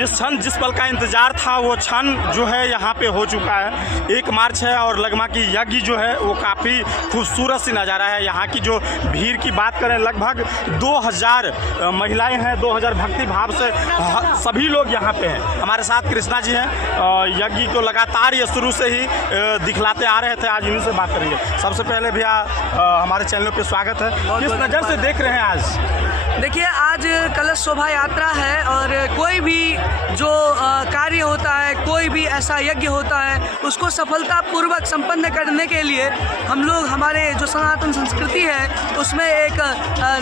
जिस पल का इंतज़ार था वो क्षण जो है यहाँ पे हो चुका है। 1 मार्च है और लगमा की यज्ञ जो है वो काफ़ी खूबसूरत सी नज़ारा है। यहाँ की जो भीड़ की बात करें, लगभग 2000 महिलाएं हैं, 2000 भक्ति भाव से सभी लोग यहाँ पे हैं। हमारे साथ कृष्णा जी हैं। यज्ञ को लगातार ये शुरू से ही दिखलाते आ रहे थे, आज इन्हीं से बात करेंगे। सबसे पहले भैया हमारे चैनल पे स्वागत है। किस नज़र से देख रहे हैं आज? देखिए, आज कलश शोभा यात्रा है और कोई भी जो कार्य होता है, कोई भी ऐसा यज्ञ होता है, उसको सफलतापूर्वक संपन्न करने के लिए हम लोग, हमारे जो सनातन संस्कृति है उसमें एक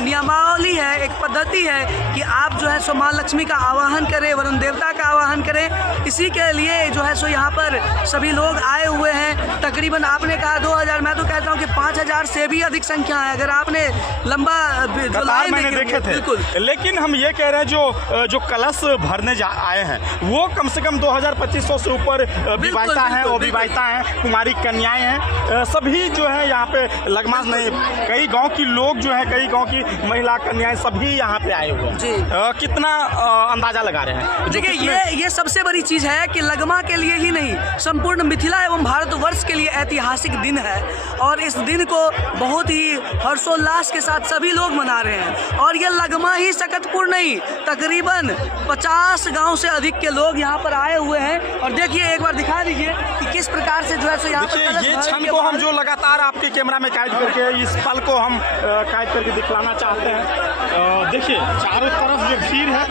नियमावली है, एक पद्धति है कि आप जो है सो माँ लक्ष्मी का आवाहन करें, वरुण देवता का आवाहन करें। इसी के लिए जो है सो यहाँ पर सभी लोग आए हुए हैं। तकरीबन आपने कहा 2000, मैं तो कहता हूँ कि 5000 से भी अधिक संख्या है। अगर आपने लंबा जो लाइन मैंने देखे थे, बिल्कुल। लेकिन हम ये कह रहे हैं जो कलश भरने आए हैं वो कम से कम 2500 से ऊपर विवाहिता हैं, अविवाहिता हैं, कुमारी कन्याएं हैं, सभी जो है यहाँ पे लगमा नहीं, कई गांव की लोग जो है, कई गांव की महिला कन्याएं सभी यहाँ पे आए हुए हैं। कितना अंदाजा लगा रहे हैं? देखिए, ये सबसे बड़ी चीज़ है कि लगमा के लिए ही नहीं, संपूर्ण मिथिला एवं भारतवर्ष के लिए ऐतिहासिक दिन है और इस दिन को बहुत ही हर्षोल्लास के साथ सभी लोग मना रहे हैं। और ये लगमा ही सकतपुर नहीं, तकरीबन 50 गांव से अधिक के लोग यहाँ पर आए हुए हैं। और देखिए, एक बार दिखा दीजिए कि किस प्रकार से जो है सो यहाँ पर ये क्षण को हम जो लगातार आपके कैमरा में कैद करके, इस पल को हम कैद करके दिखलाना चाहते हैं। देखिए, चारों तरफ जो भीड़ है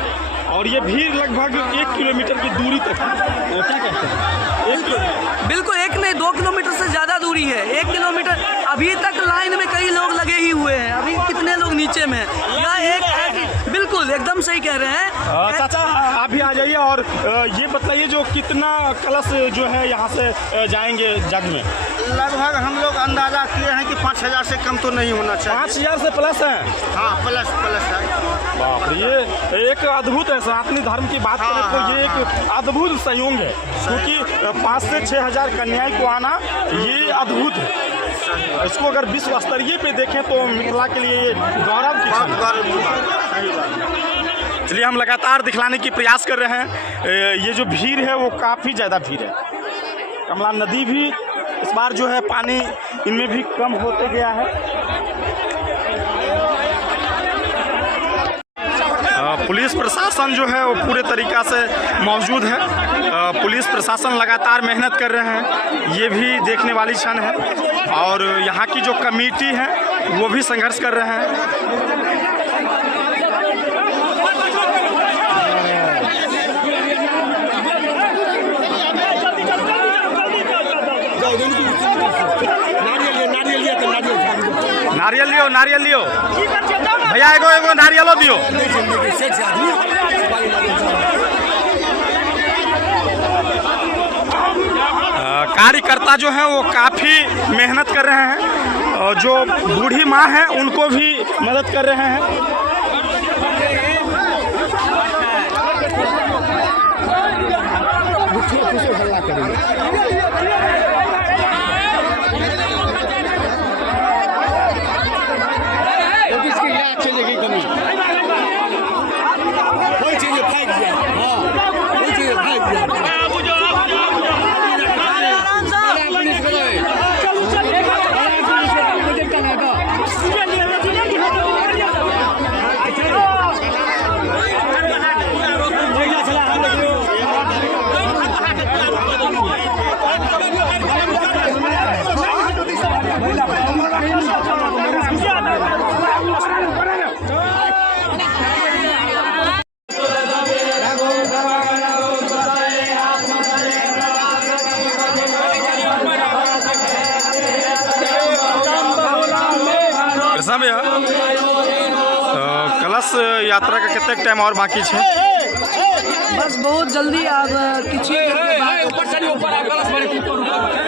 और ये भीड़ लगभग 1 किलोमीटर की दूरी तक है। क्या कहते हैं? 1 किलोमीटर? बिल्कुल, 1 नहीं 2 किलोमीटर से ज़्यादा दूरी है। 1 किलोमीटर अभी तक लाइन में कई लोग लगे ही हुए हैं। अभी कितने लोग नीचे में हैं? बिल्कुल एकदम सही कह रहे हैं। चाचा आप भी आ जाइए और ये बताइए जो कितना कलश जो है यहाँ से जाएंगे यज्ञ में? लगभग हम लोग अंदाजा किए हैं कि 5000 से कम तो नहीं होना चाहिए। 5000 से प्लस है? हाँ, प्लस है। बाप रे, ये एक अद्भुत है। सनातनी धर्म की बात करें तो ये एक अद्भुत संयोग है, क्योंकि 5 से 6000 कन्याएं को आना ये अद्भुत है। इसको अगर विश्व स्तरीय पे देखें तो मिथिला के लिए ये गौरव की बात। चलिए, हम लगातार दिखलाने की प्रयास कर रहे हैं। ये जो भीड़ है वो काफ़ी ज़्यादा भीड़ है। कमला नदी भी इस बार जो है पानी इनमें भी कम होते गया है। पुलिस प्रशासन जो है वो पूरे तरीक़ा से मौजूद है। पुलिस प्रशासन लगातार मेहनत कर रहे हैं, ये भी देखने वाली क्षण है। और यहाँ की जो कमेटी है वो भी संघर्ष कर रहे हैं। नारियल लियो भैया, एगो नारियलो दियो। कार्यकर्ता जो हैं वो काफ़ी मेहनत कर रहे हैं और जो बूढ़ी माँ हैं उनको भी मदद कर रहे हैं। भैया, कलश यात्रा का कितने टाइम और बाकी है? बस बहुत जल्दी आप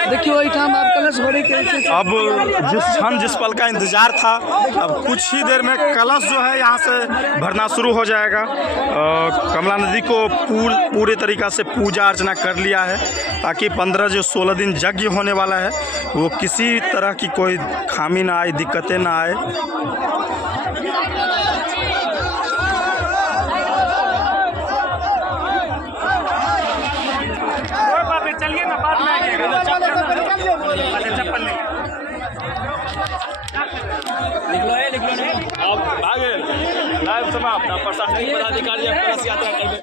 देखिए वही ठाम आप कलश भरे के। अब जिस पल का इंतजार था, अब कुछ ही देर में कलश जो है यहाँ से भरना शुरू हो जाएगा। कमला नदी को पूरे तरीक़ा से पूजा अर्चना कर लिया है ताकि 15-16 दिन यज्ञ होने वाला है वो किसी तरह की कोई खामी ना आए, दिक्कतें ना आए। पहले चलिए ना, बाद में आइएगा। अच्छा चप्पल नहीं अब भागे लाइव समाप्त। प्रशासनिक पदाधिकारी अब कलश यात्रा करबे।